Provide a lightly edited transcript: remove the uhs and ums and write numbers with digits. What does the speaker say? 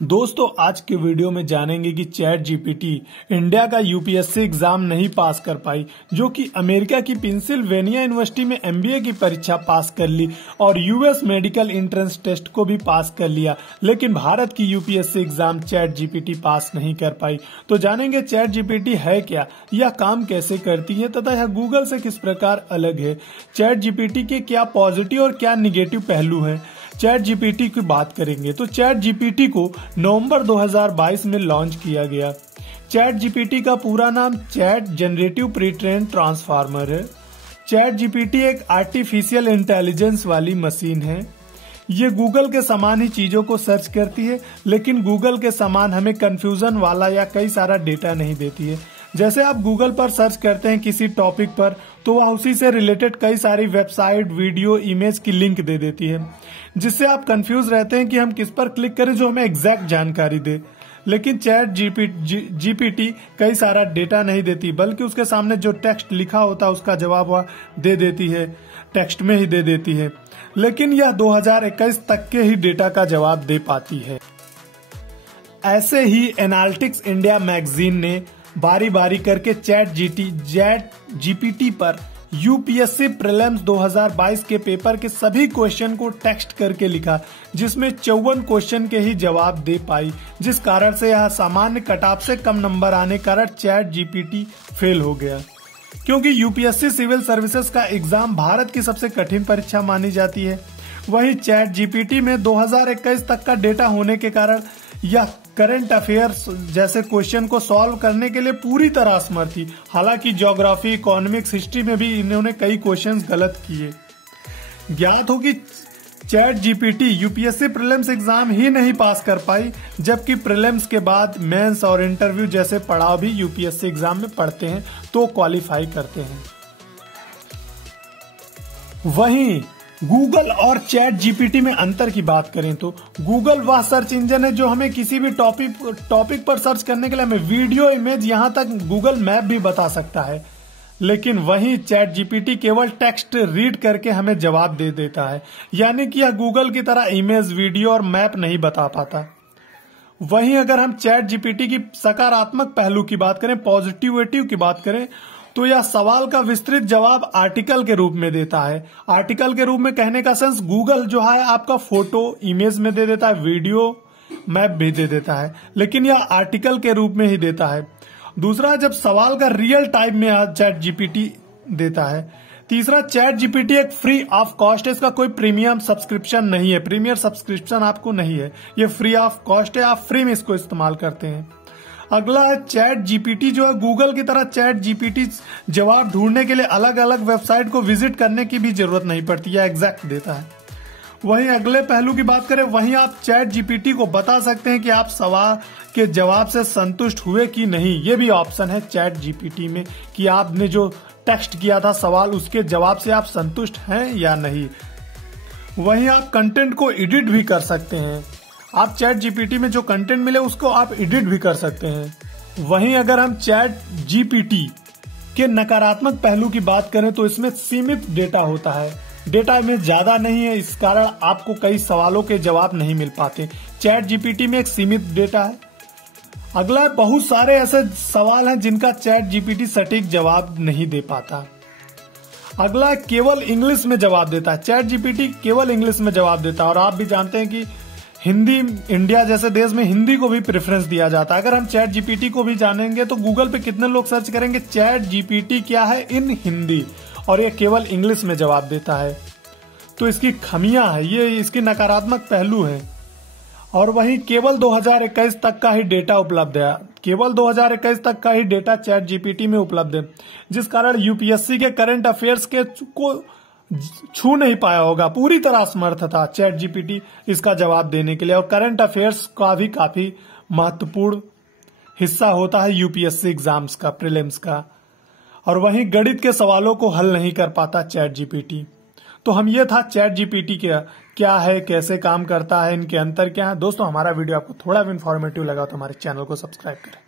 दोस्तों आज के वीडियो में जानेंगे कि चैट जीपीटी इंडिया का यूपीएससी एग्जाम नहीं पास कर पाई, जो कि अमेरिका की पेंसिल्वेनिया यूनिवर्सिटी में एमबीए की परीक्षा पास कर ली और यूएस मेडिकल एंट्रेंस टेस्ट को भी पास कर लिया, लेकिन भारत की यूपीएससी एग्जाम चैट जीपीटी पास नहीं कर पाई। तो जानेंगे चैट जीपीटी है क्या, यह काम कैसे करती है तथा यह गूगल से किस प्रकार अलग है, चैट जीपीटी के क्या पॉजिटिव और क्या निगेटिव पहलू है। चैट जीपीटी की बात करेंगे तो चैट जीपीटी को नवंबर 2022 में लॉन्च किया गया। चैट जीपीटी का पूरा नाम chat generative pre trained transformer है। चैट जीपीटी एक आर्टिफिशियल इंटेलिजेंस वाली मशीन है। ये गूगल के समान ही चीजों को सर्च करती है, लेकिन गूगल के समान हमें कंफ्यूजन वाला या कई सारा डेटा नहीं देती है। जैसे आप गूगल पर सर्च करते हैं किसी टॉपिक पर, तो वह उसी से रिलेटेड कई सारी वेबसाइट, वीडियो, इमेज की लिंक दे देती है, जिससे आप कंफ्यूज रहते हैं कि हम किस पर क्लिक करें जो हमें एग्जैक्ट जानकारी दे। लेकिन चैट जीपीटी कई सारा डेटा नहीं देती, बल्कि उसके सामने जो टेक्स्ट लिखा होता है उसका जवाब वह दे देती है, टेक्स्ट में ही दे देती है। लेकिन यह 2021 तक के ही डेटा का जवाब दे पाती है। ऐसे ही एनालिटिक्स इंडिया मैगजीन ने बारी बारी करके चैट जीपीटी पर यूपीएससी प्रीलिम्स 2022 के पेपर के सभी क्वेश्चन को टेक्स्ट करके लिखा, जिसमें 54 क्वेश्चन के ही जवाब दे पाई, जिस कारण से यह सामान्य कटऑफ से कम नंबर आने कारण चैट जीपीटी फेल हो गया। क्योंकि यूपीएससी सिविल सर्विसेज का एग्जाम भारत की सबसे कठिन परीक्षा मानी जाती है, वहीं चैट जीपीटी में 2021 तक का डेटा होने के कारण यह करंट अफेयर्स जैसे क्वेश्चन को सॉल्व करने के लिए पूरी तरह असमर्थ थी। हालांकि ज्योग्राफी, इकोनॉमिक्स, हिस्ट्री में भी इन्होंने कई क्वेश्चंस गलत किए। ज्ञात हो कि chat GPT UPSC prelims exam ही नहीं पास कर पाई, जबकि प्रीलिम्स के बाद मेंस और इंटरव्यू जैसे पड़ाव भी यूपीएससी एग्जाम में पढ़ते हैं तो क्वालिफाई करते हैं। वहीं गूगल और चैट जीपीटी में अंतर की बात करें तो गूगल वह सर्च इंजन है जो हमें किसी भी टॉपिक पर सर्च करने के लिए हमें वीडियो, इमेज, यहां तक गूगल मैप भी बता सकता है। लेकिन वहीं चैट जीपीटी केवल टेक्स्ट रीड करके हमें जवाब दे देता है, यानी कि यह गूगल की तरह इमेज, वीडियो और मैप नहीं बता पाता। वहीं अगर हम चैट जीपीटी की सकारात्मक पहलू की बात करें, पॉजिटिविटी की बात करें, तो यह सवाल का विस्तृत जवाब आर्टिकल के रूप में देता है। आर्टिकल के रूप में कहने का सेंस गूगल जो है आपका फोटो, इमेज में दे देता है, वीडियो, मैप भी दे देता है, लेकिन यह आर्टिकल के रूप में ही देता है। दूसरा, जब सवाल का रियल टाइम में चैट जीपीटी देता है। तीसरा, चैट जीपीटी एक फ्री ऑफ कॉस्ट है, इसका कोई प्रीमियम सब्सक्रिप्शन नहीं है, प्रीमियर सब्सक्रिप्शन आपको नहीं है, ये फ्री ऑफ कॉस्ट है, आप फ्री में इसको इस्तेमाल करते हैं। अगला है चैट जीपीटी जो है गूगल की तरह चैट जीपीटी जवाब ढूंढने के लिए अलग अलग वेबसाइट को विजिट करने की भी जरूरत नहीं पड़ती, है एग्जैक्ट देता है। वहीं अगले पहलू की बात करें, वहीं आप चैट जीपीटी को बता सकते हैं कि आप सवाल के जवाब से संतुष्ट हुए कि नहीं। ये भी ऑप्शन है चैट जीपीटी में कि आपने जो टेक्स्ट किया था सवाल, उसके जवाब से आप संतुष्ट हैं या नहीं। वहीं आप कंटेंट को एडिट भी कर सकते हैं, आप चैट जीपीटी में जो कंटेंट मिले उसको आप एडिट भी कर सकते हैं। वहीं अगर हम चैट जीपीटी के नकारात्मक पहलू की बात करें तो इसमें सीमित डेटा होता है, डेटा में ज्यादा नहीं है, इस कारण आपको कई सवालों के जवाब नहीं मिल पाते। चैट जीपीटी में एक सीमित डेटा है। अगला, बहुत सारे ऐसे सवाल हैं जिनका चैट जीपीटी सटीक जवाब नहीं दे पाता। अगला, केवल इंग्लिश में जवाब देता है, चैट जीपीटी केवल इंग्लिश में जवाब देता है। और आप भी जानते हैं कि हिंदी, इंडिया जैसे देश में हिंदी को भी प्रेफरेंस दिया जाता है। अगर हम चैट जीपीटी को भी जानेंगे तो गूगल पे कितने लोग सर्च करेंगे चैट जीपीटी क्या है इन हिंदी, और ये केवल इंग्लिश में जवाब देता है। तो इसकी खामियां है, ये इसकी नकारात्मक पहलू है। और वहीं केवल 2021 तक का ही डेटा उपलब्ध है, केवल 2021 तक का ही डेटा चैट जीपीटी में उपलब्ध है, जिस कारण यूपीएससी के करंट अफेयर्स के को छू नहीं पाया होगा। पूरी तरह असमर्थ था चैट जीपीटी इसका जवाब देने के लिए। और करंट अफेयर्स का भी काफी महत्वपूर्ण हिस्सा होता है यूपीएससी एग्जाम्स का, प्रीलिम्स का। और वहीं गणित के सवालों को हल नहीं कर पाता चैट जीपीटी। तो हम ये था चैट जीपीटी क्या है, कैसे काम करता है, इनके अंतर क्या है। दोस्तों हमारा वीडियो आपको थोड़ा भी इंफॉर्मेटिव लगा तो हमारे चैनल को सब्सक्राइब करें।